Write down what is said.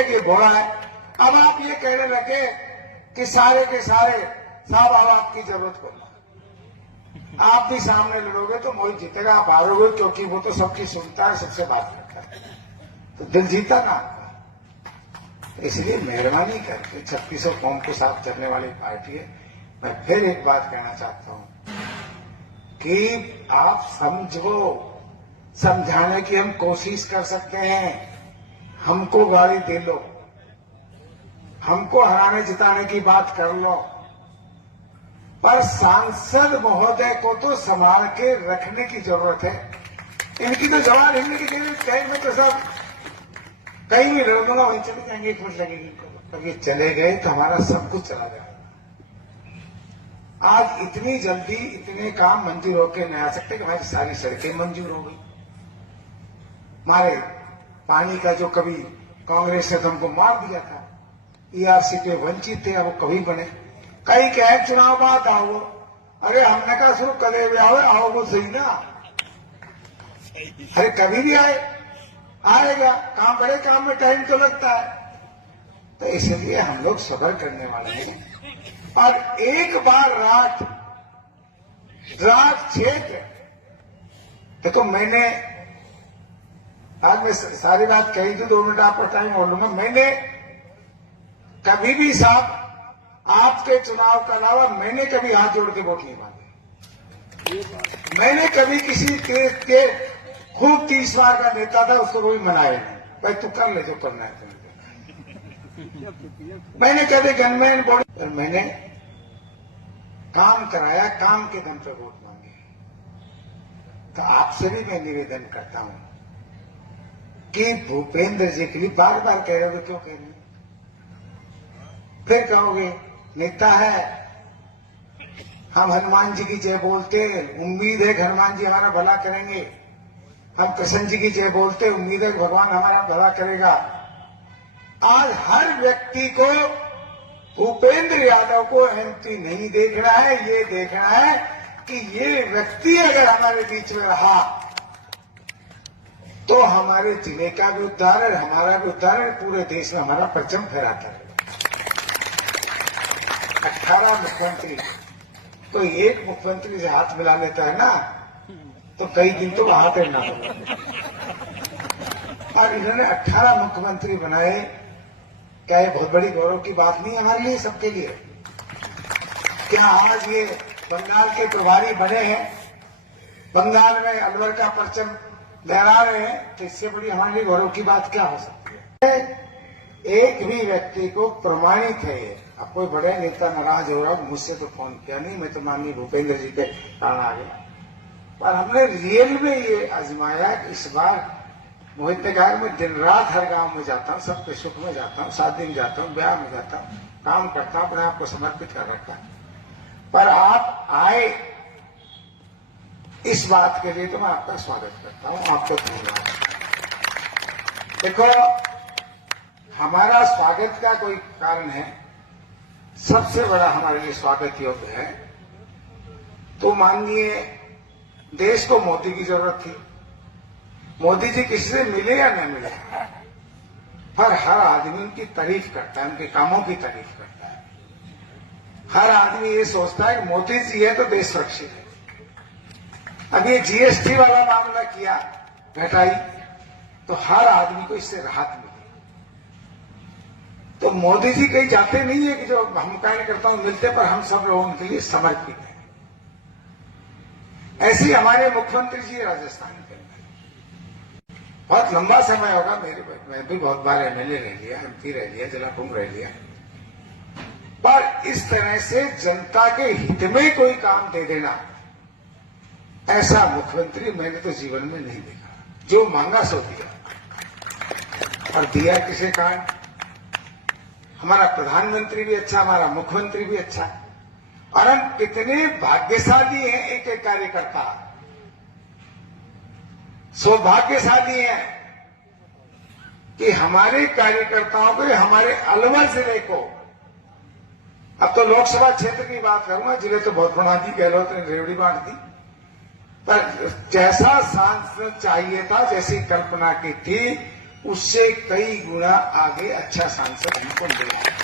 एक ये घोड़ा है। अब आप ये कहने लगे कि सारे के सारे साहब अब आपकी जरूरत को आप भी सामने लड़ोगे तो मोहित जीतेगा, आप हारोगे क्योंकि वो तो सबकी सुनता है, सबसे बात करता है, तो दिल जीता ना आपका। इसलिए मेहरबानी करके 3600 कौम के साथ चलने वाली पार्टी है। मैं फिर एक बात कहना चाहता हूं कि आप समझाने की हम कोशिश कर सकते हैं, हमको गाली दे लो, हमको हराने जिताने की बात कर लो, पर सांसद महोदय को तो संभाल के रखने की जरूरत है। इनकी तो जवान हिलने की जरूरत है, में तो सब कहीं भी लड़ दूंगा वहीं चले जाएंगे, खुश लगेगी इनको। अभी चले गए तो हमारा सब कुछ चला जाएगा। आज इतनी जल्दी इतने काम मंजूर होकर नहीं आ सकते कि हमारी सारी सड़कें मंजूर हो गई, हमारे पानी का जो कभी कांग्रेस ने हमको मार दिया था, ईआरसी पे वंचित थे, अब वो कभी बने। कई कहे चुनाव बाद आओ, अरे हमने कहा शुरू कदे भी आओ वो सही ना, अरे कभी भी आएगा काम, बड़े काम में टाइम तो लगता है। तो इसलिए हम लोग सब्र करने वाले हैं। और एक बार रात क्षेत्र देखो, मैंने आज मैं सारी बात कही थी, 2 मिनट आपको टाइम और लूंगा। मैंने कभी भी साहब आपके चुनाव के अलावा मैंने कभी हाथ जोड़ के वोट नहीं मांगे। मैंने कभी किसी देश के खूब 30 बार का नेता था उसको कोई मनाया नहीं, भाई तू कर ले जो करना है तुम्हें। मैंने कभी गनमैन बोली, मैंने काम कराया, काम के दम पे वोट मांगे। तो आपसे भी मैं निवेदन करता हूं कि भूपेंद्र जी के लिए बार बार कह रहे हो, क्यों कह रहे हो? फिर कहोगे नेता है, हम हनुमान जी की जय बोलते, उम्मीद है कि हनुमान जी हमारा भला करेंगे। हम कृष्ण जी की जय बोलते, उम्मीद है कि भगवान हमारा भला करेगा। आज हर व्यक्ति को भूपेंद्र यादव को एमपी नहीं देखना है, ये देखना है कि ये व्यक्ति अगर हमारे बीच में रहा तो हमारे जिले का भी उद्धार है, हमारा भी उद्धार है, पूरे देश में हमारा परचम फहराता है। 18 मुख्यमंत्री, तो एक मुख्यमंत्री से हाथ मिला लेता है ना, तो कई दिन तो हाथ है ना। और इन्होंने 18 मुख्यमंत्री बनाए, क्या ये बहुत बड़ी गौरव की बात नहीं हमारे लिए, सबके लिए? क्या आज ये बंगाल के प्रभारी बने हैं, बंगाल में अलवर का परचम लहरा रहे हैं, तो इससे बड़ी हमारे लिए गौरव की बात क्या हो सकती है? एक भी व्यक्ति को प्रमाणित है। अब कोई बड़े नेता नाराज हो रहा हो, मुझसे तो फोन किया नहीं, मैं तो माननीय भूपेंद्र जी के कारण आ गया, पर हमने रियल में ये आजमाया कि इस बार मोहित ने कहा मैं दिन रात हर गांव में जाता हूं, सबके सुख में जाता हूं, शादी में जाता हूं, ब्याह में जाता हूं, काम करता हूं, अपने आप को समर्पित कर रखा है। पर आप आए इस बात के लिए तो मैं आपका स्वागत करता हूं, आपको धन्यवाद। देखो, हमारा स्वागत का कोई कारण है, सबसे बड़ा हमारे लिए स्वागत योग्य है तो माननीय देश को मोदी की जरूरत थी। मोदी जी किसी से मिले या न मिले, पर हर आदमी उनकी तारीफ करता है, उनके कामों की तारीफ करता है। हर आदमी ये सोचता है कि मोदी जी है तो देश सुरक्षित है। अब ये जीएसटी वाला मामला किया, घटाई, तो हर आदमी को इससे राहत मिली। तो मोदी जी कहीं जाते नहीं है कि जो हम कार्यकर्ताओं मिलते, पर हम सब लोग उनके लिए समर्पित हैं। ऐसे ही हमारे मुख्यमंत्री जी राजस्थान के बहुत लंबा समय होगा, मैं भी बहुत बार एमएलए रह लिया, एमपी रह लिया, जिला प्रमुख रह लिया, पर इस तरह से जनता के हित में कोई काम दे देना, ऐसा मुख्यमंत्री मैंने तो जीवन में नहीं देखा। जो मांगा सो दिया, और दिया किसे कारण? हमारा प्रधानमंत्री भी अच्छा, हमारा मुख्यमंत्री भी अच्छा, और हम कितने भाग्यशाली हैं। एक एक कार्यकर्ता सौभाग्यशाली हैं कि हमारे कार्यकर्ताओं को, हमारे अलवर जिले को, अब तो लोकसभा क्षेत्र की बात करूंगा, जिले तो बहुत बना दी, गहलोत ने रेवड़ी बांट दी, पर जैसा सांसद चाहिए था, जैसी कल्पना की थी, उससे कई गुना आगे अच्छा सांसद हमको मिला।